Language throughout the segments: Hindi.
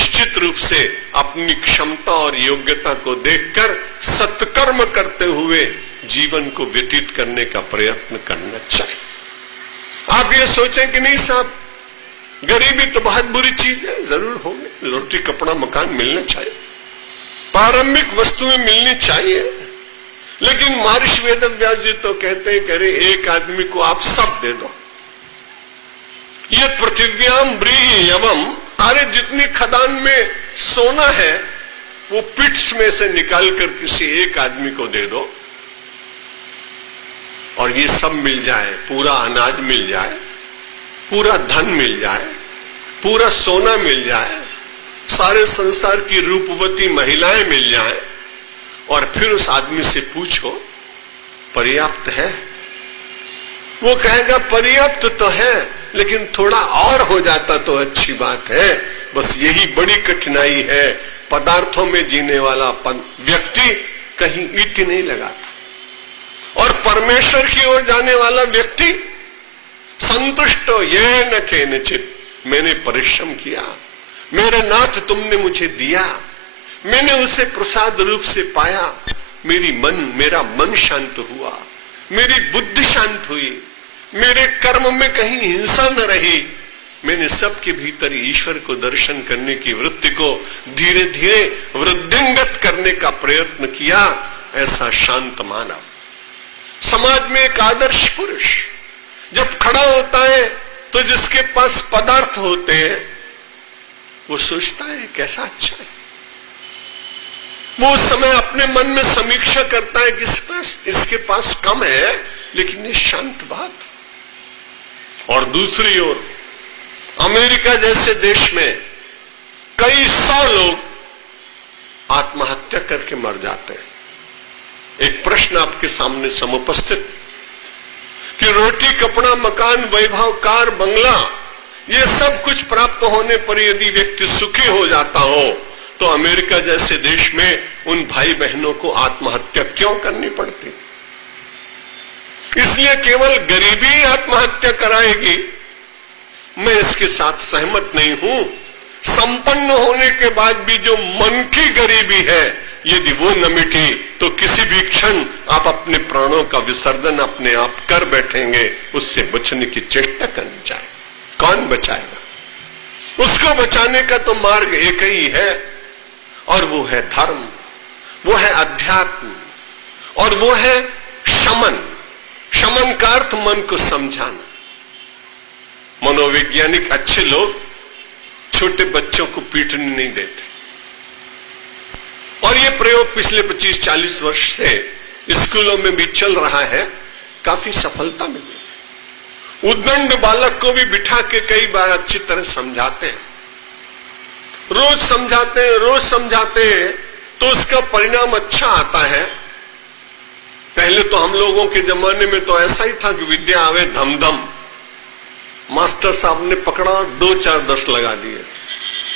निश्चित रूप से अपनी क्षमता और योग्यता को देखकर सत्कर्म करते हुए जीवन को व्यतीत करने का प्रयत्न करना चाहिए। आप ये सोचें कि नहीं साहब, गरीबी तो बहुत बुरी चीज है, जरूर होगी, रोटी कपड़ा मकान मिलना चाहिए, प्रारंभिक वस्तुएं मिलनी चाहिए, लेकिन महर्षि वेदव्यास जी तो कहते हैं, कह रहे एक आदमी को आप सब दे दो। ये पृथिव्याम ब्रीहि यवम, अरे जितनी खदान में सोना है वो पिट्स में से निकालकर किसी एक आदमी को दे दो और ये सब मिल जाए, पूरा अनाज मिल जाए, पूरा धन मिल जाए, पूरा सोना मिल जाए, सारे संसार की रूपवती महिलाएं मिल जाए, और फिर उस आदमी से पूछो पर्याप्त है? वो कहेगा पर्याप्त तो है, लेकिन थोड़ा और हो जाता तो अच्छी बात है। बस यही बड़ी कठिनाई है, पदार्थों में जीने वाला व्यक्ति कहीं ईट नहीं लगाता, और परमेश्वर की ओर जाने वाला व्यक्ति संतुष्ट हो, ये न केनचित, मैंने परिश्रम किया, मेरे नाथ तुमने मुझे दिया, मैंने उसे प्रसाद रूप से पाया, मेरा मन शांत हुआ, मेरी बुद्धि शांत हुई, मेरे कर्म में कहीं हिंसा न रही, मैंने सबके भीतर ईश्वर को दर्शन करने की वृत्ति को धीरे धीरे वृद्धिंगत करने का प्रयत्न किया। ऐसा शांत मानव समाज में एक आदर्श पुरुष जब खड़ा होता है तो जिसके पास पदार्थ होते हैं वो सोचता है कैसा अच्छा है, वो उस समय अपने मन में समीक्षा करता है कि इसके पास कम है लेकिन ये शांत बात। और दूसरी ओर अमेरिका जैसे देश में कई 100 लोग आत्महत्या करके मर जाते हैं। एक प्रश्न आपके सामने समुपस्थित कि रोटी कपड़ा मकान वैभव कार बंगला ये सब कुछ प्राप्त होने पर यदि व्यक्ति सुखी हो जाता हो तो अमेरिका जैसे देश में उन भाई बहनों को आत्महत्या क्यों करनी पड़ती? इसलिए केवल गरीबी आत्महत्या कराएगी, मैं इसके साथ सहमत नहीं हूं। संपन्न होने के बाद भी जो मन की गरीबी है यदि वो न मिटी तो किसी भी क्षण आप अपने प्राणों का विसर्जन अपने आप कर बैठेंगे। उससे बचने की चेष्टा करनी चाहिए। कौन बचाएगा? उसको बचाने का तो मार्ग एक ही है और वो है धर्म, वो है अध्यात्म और वो है शमन। शमन का अर्थ मन को समझाना। मनोवैज्ञानिक अच्छे लोग छोटे बच्चों को पीटने नहीं देते और ये प्रयोग पिछले 25-40 वर्ष से स्कूलों में भी चल रहा है, काफी सफलता मिली। उद्दंड बालक को भी बिठा के कई बार अच्छी तरह समझाते हैं, रोज समझाते हैं तो उसका परिणाम अच्छा आता है। पहले तो हम लोगों के जमाने में तो ऐसा ही था कि विद्या आवे धमधम, मास्टर साहब ने पकड़ा 2 4 10 लगा दिए।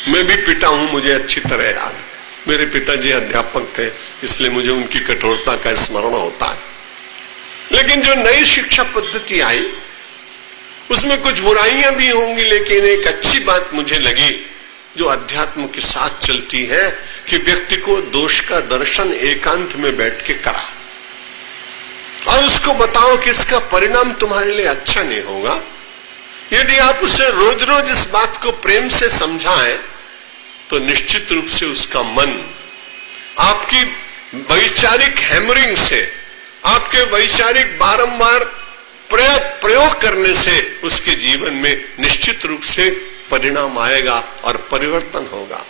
मैं भी पिटा हूं, मुझे अच्छी तरह याद है। मेरे पिताजी अध्यापक थे इसलिए मुझे उनकी कठोरता का स्मरण होता है। लेकिन जो नई शिक्षा पद्धति आई उसमें कुछ बुराइयां भी होंगी, लेकिन एक अच्छी बात मुझे लगी जो अध्यात्म के साथ चलती है कि व्यक्ति को दोष का दर्शन एकांत में बैठ के करा और उसको बताओ कि इसका परिणाम तुम्हारे लिए अच्छा नहीं होगा। यदि आप उसे रोज रोज इस बात को प्रेम से समझाएं तो निश्चित रूप से उसका मन आपकी वैचारिक हैमरिंग से, आपके वैचारिक बारंबार प्रयोग करने से उसके जीवन में निश्चित रूप से परिणाम आएगा और परिवर्तन होगा।